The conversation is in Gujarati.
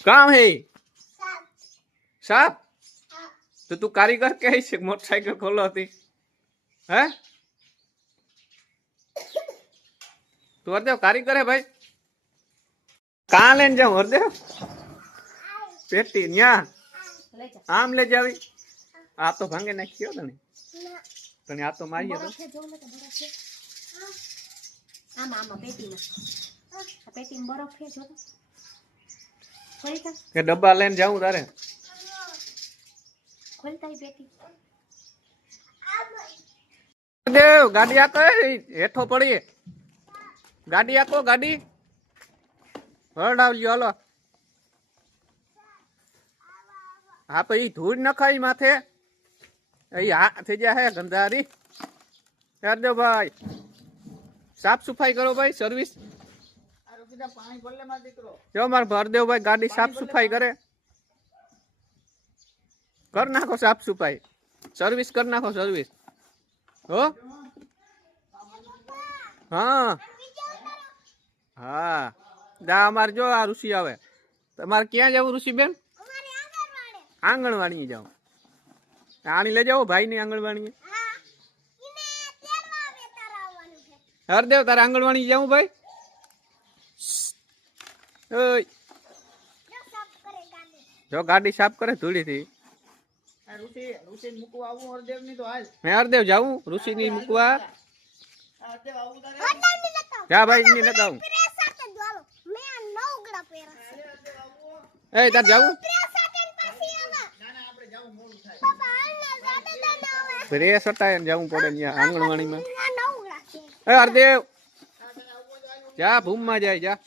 કામ હે? સાપ. તો તું કારીગર કે છે મોટરસાયકલ ખોલો હતી હે? તું હરદેવ કારીગર હે ભાઈ? કાં લઈને જાઉં હરદેવ? પેટી ન્યા. આમ લે જાવી આ તો ભાંગે નાખ્યો તને તને આ તો મારી હતો આમ આમાં પેટીમાં. પેટીમાં બરફ છે જો ખોલતા કે ડબ્બા લઈને જાઉં તારે ખોલતા ઈ પેટી દેવ ગાડી આકો એ, હેઠો પડી ગાડી આકો ગાડી હરડાવજો હાલો હા પછી ધૂળ નખાઈ માથે? અહીં હા થઈ જાય હે ગંધારી. હરદેવ ભાઈ. સાફ સફાઈ કરો ભાઈ સર્વિસ જો માર ભરદેવભાઈ ગાડી સાફ સફાઈ કરે. કર નાખો સાફ સફાઈ. સર્વિસ કર નાખો સર્વિસ હો? હા. હા. દા અમારે જો આ ઋષિ આવે. તમારે ક્યાં જવું ઋષિ બેન? આંગણવાડી જાઓ. આણી લઈ જાઓ ભાઈ ની આંગણવાડી હરદેવ તારે આંગણવાડી જાઉં ભાઈ? ઓય. જો ગાડી સાફ કરે ધૂળી થી મેં હરદેવ જાઉં? ઋષિ ની મૂકવા? જા ભાઈ નતા આવું એ તાર જાવું પ્રેસ હટાય ને જવું પડે ત્યાં આંગણવાડીમાં. એ હરદેવ. જા ભૂમમાં જાય જા.